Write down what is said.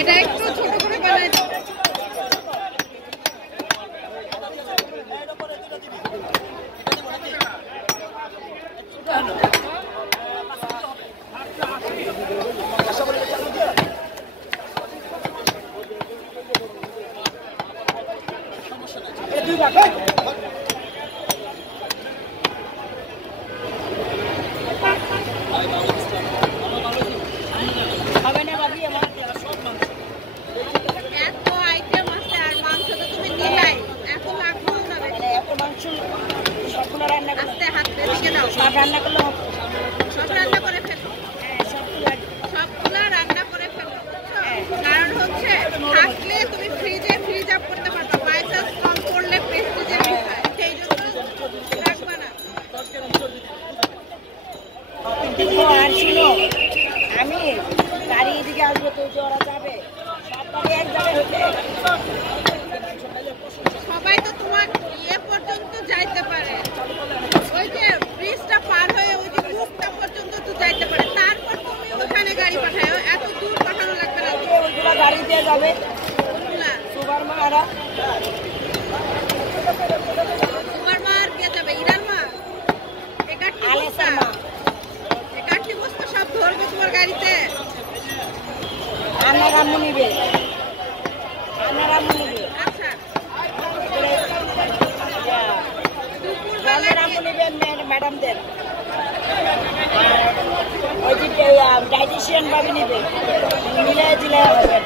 এটা একটু ছোট করে বানাই দাও। আমি গাড়ি এদিকে আসবো তো ওরা যাবে এক জায়গায় সবাই তো তোমার ইয়ে পর্যন্ত যাইতে পারে, ওই যে ব্রিজটা পার হয়ে ওই যে রুটটা পর্যন্ত তো যাইতে পারে, তারপর তুমি ওখানে গাড়ি পাঠাও, এত দূর পাঠানো লাগবে না। ওইগুলো গাড়ি দিয়ে যাবে সুপার মা আর সুপার মা আর কে যাবে? ইরার মা একাঠি বস্তু সব ধরবে তোমার গাড়িতে। আনারামু নিবে আচ্ছা আনারামু নিবে ম্যাডামদের, ওই যে ডাইটিশিয়ান ভাবে নিবে মিলে দিলে হবে।